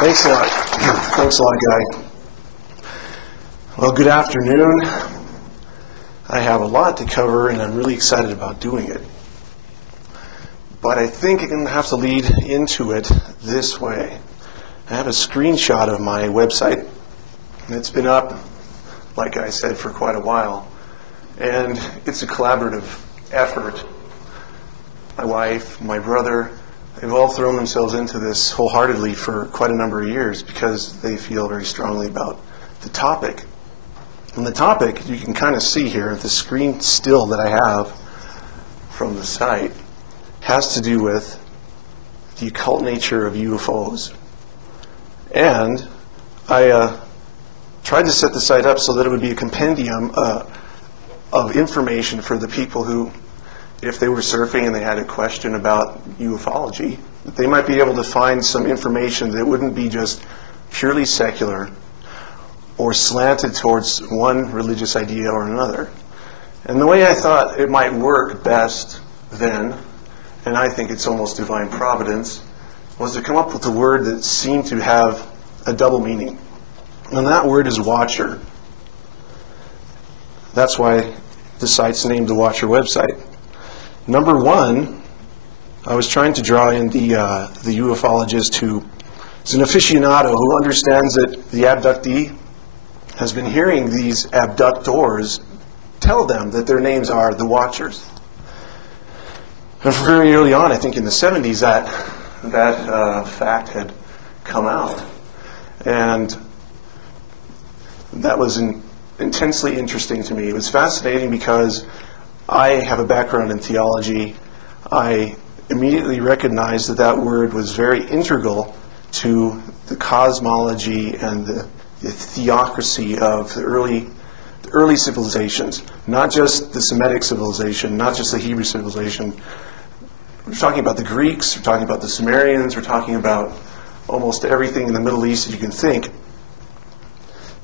Thanks a lot. Thanks a lot, Guy. Well, good afternoon. I have a lot to cover, and I'm really excited about doing it. But I think I'm going to have to lead into it this way. I have a screenshot of my website, and it's been up, like I said, for quite a while. And it's a collaborative effort. My wife, my brother, they've all thrown themselves into this wholeheartedly for quite a number of years because they feel very strongly about the topic. And the topic, you can kind of see here, the screen still that I have from the site, has to do with the occult nature of UFOs. And I tried to set the site up so that it would be a compendium of information for the people who, if they were surfing and they had a question about ufology, that they might be able to find some information that wouldn't be just purely secular or slanted towards one religious idea or another. And the way I thought it might work best then, and I think it's almost divine providence, was to come up with a word that seemed to have a double meaning. And that word is watcher. That's why the site's named the Watcher website. Number one, I was trying to draw in the ufologist who is an aficionado who understands that the abductee has been hearing these abductors tell them that their names are the Watchers. And very early on, I think in the 70s, that fact had come out. And that was intensely interesting to me. It was fascinating because I have a background in theology. I immediately recognized that that word was very integral to the cosmology and the theocracy of the early civilizations, not just the Semitic civilization, not just the Hebrew civilization. We're talking about the Greeks, we're talking about the Sumerians, we're talking about almost everything in the Middle East that you can think.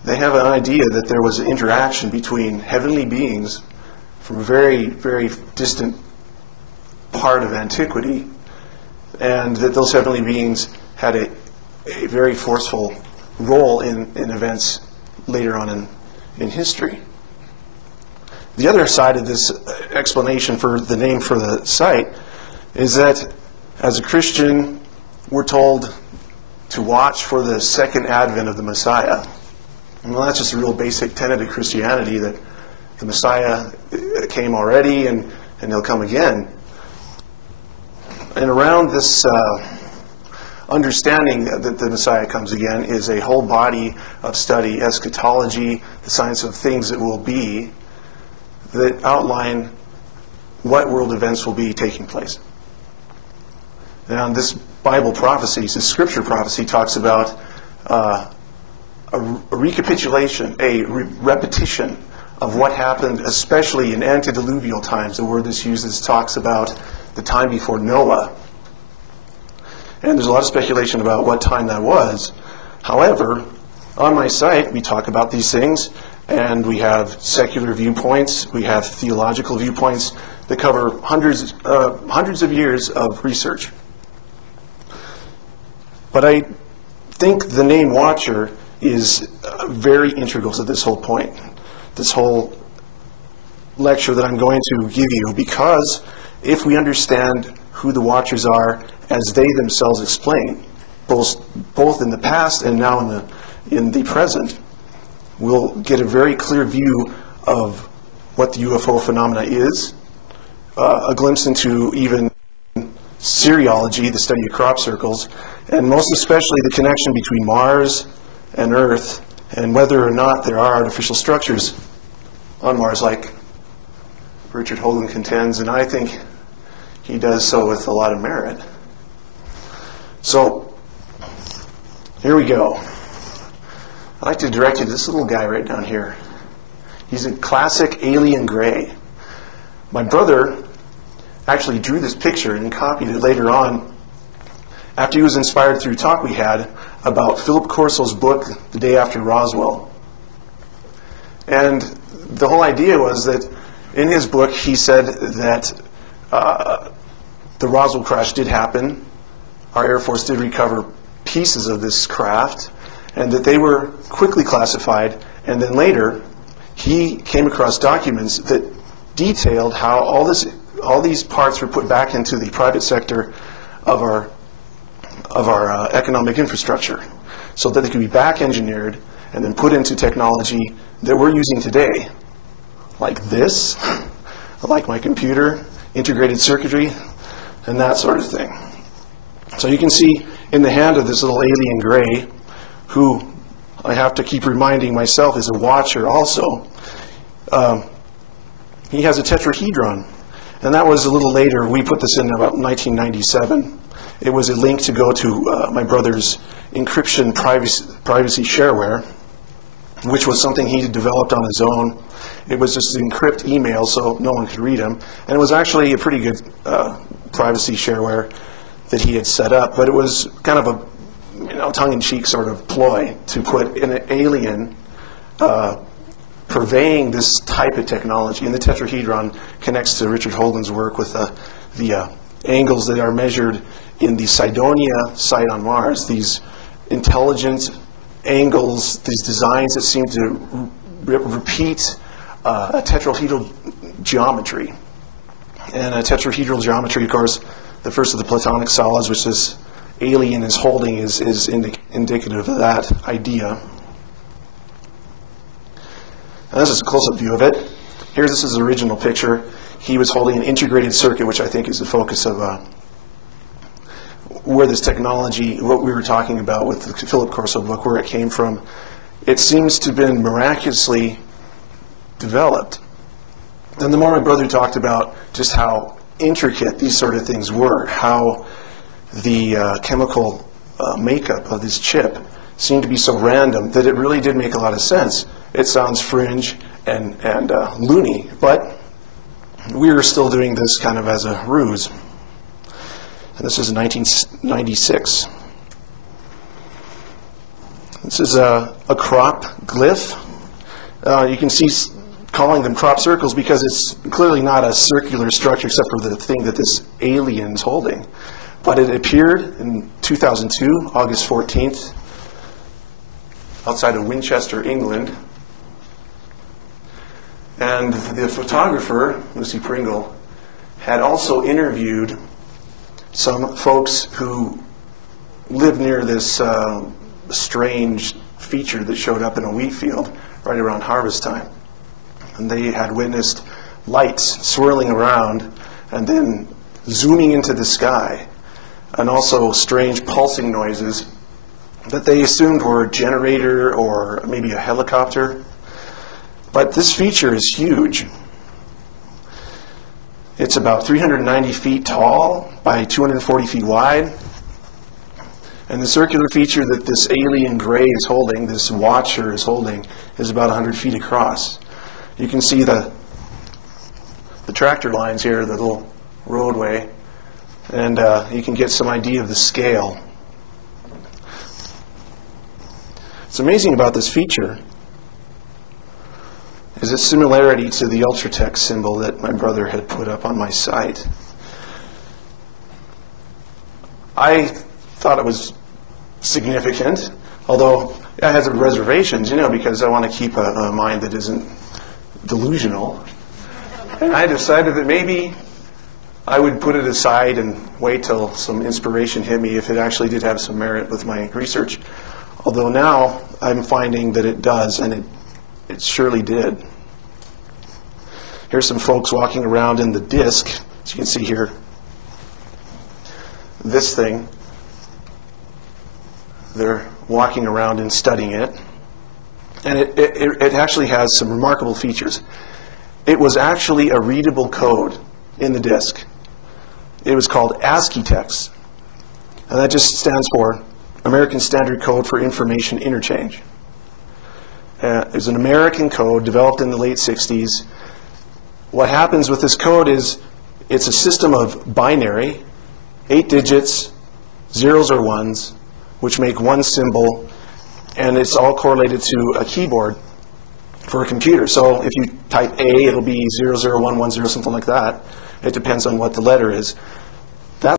They have an idea that there was an interaction between heavenly beings from a very, very distant part of antiquity, and that those heavenly beings had a very forceful role in events later on in history. The other side of this explanation for the name for the site is that as a Christian, we're told to watch for the second advent of the Messiah. Well, that's just a real basic tenet of Christianity, that the Messiah came already and he'll come again. And around this understanding that the Messiah comes again is a whole body of study, eschatology, the science of things that will be, that outline what world events will be taking place. Now, this Bible prophecy, this scripture prophecy, talks about a recapitulation, a repetition of what happened, especially in antediluvial times. The word that's used talks about the time before Noah. And there's a lot of speculation about what time that was. However, on my site, we talk about these things, and we have secular viewpoints, we have theological viewpoints that cover hundreds of years of research. But I think the name Watcher is very integral to this whole point, this whole lecture that I'm going to give you, because if we understand who the Watchers are as they themselves explain, both in the past and now in the present, we'll get a very clear view of what the UFO phenomena is, a glimpse into even cereology, the study of crop circles, and most especially the connection between Mars and Earth, and whether or not there are artificial structures on Mars, like Richard Hogan contends, and I think he does so with a lot of merit. So, here we go. I'd like to direct you to this little guy right down here. He's a classic alien gray. My brother actually drew this picture and copied it later on after he was inspired through a talk we had about Philip Corso's book, The Day After Roswell. And the whole idea was that in his book he said that the Roswell crash did happen. Our Air Force did recover pieces of this craft, and that they were quickly classified. And then later, he came across documents that detailed how all these parts were put back into the private sector of our economic infrastructure, so that they could be back engineered and then put into technology that we're using today, like this, like my computer, integrated circuitry, and that sort of thing. So you can see in the hand of this little alien gray, who I have to keep reminding myself is a watcher also, he has a tetrahedron. And that was a little later. We put this in about 1997. It was a link to go to my brother's encryption privacy shareware, which was something he developed on his own. It was just an encrypt email so no one could read them. And it was actually a pretty good privacy shareware that he had set up. But it was kind of a tongue-in-cheek sort of ploy to put an alien purveying this type of technology. And the tetrahedron connects to Richard Hoagland's work with the angles that are measured in the Cydonia site on Mars, these intelligent angles, these designs that seem to repeat a tetrahedral geometry. And a tetrahedral geometry, of course, the first of the Platonic solids, which this alien is holding, is indicative of that idea. And this is a close-up view of it. This is the original picture. He was holding an integrated circuit, which I think is the focus of where this technology, what we were talking about with the Philip Corso book, where it came from. It seems to have been miraculously developed. And the more my brother talked about just how intricate these sort of things were, how the chemical makeup of this chip seemed to be so random that it really did make a lot of sense. It sounds fringe and loony, but we were still doing this kind of as a ruse. And this is 1996. This is a crop glyph. You can see calling them crop circles because it's clearly not a circular structure except for the thing that this alien's holding. But it appeared in 2002, August 14th, outside of Winchester, England. And the photographer, Lucy Pringle, had also interviewed some folks who lived near this strange feature that showed up in a wheat field right around harvest time. And they had witnessed lights swirling around and then zooming into the sky, and also strange pulsing noises that they assumed were a generator or maybe a helicopter. But this feature is huge. It's about 390 feet tall by 240 feet wide. And the circular feature that this alien gray is holding, this watcher is holding, is about 100 feet across. You can see the tractor lines here, the little roadway, and you can get some idea of the scale. What's amazing about this feature is its similarity to the Ultratech symbol that my brother had put up on my site. I thought it was significant, although I had some reservations, because I want to keep a mind that isn't delusional. And I decided that maybe I would put it aside and wait till some inspiration hit me if it actually did have some merit with my research. Although now I'm finding that it does, and it surely did. Here's some folks walking around in the disk, as you can see here. This thing, they're walking around and studying it. And it actually has some remarkable features. It was actually a readable code in the disk. It was called ASCII text. And that just stands for American Standard Code for Information Interchange. It was an American code developed in the late 60s. What happens with this code is it's a system of binary, 8 digits, zeros or ones, which make one symbol, and it's all correlated to a keyboard for a computer. So if you type A, it'll be 001110, something like that. It depends on what the letter is.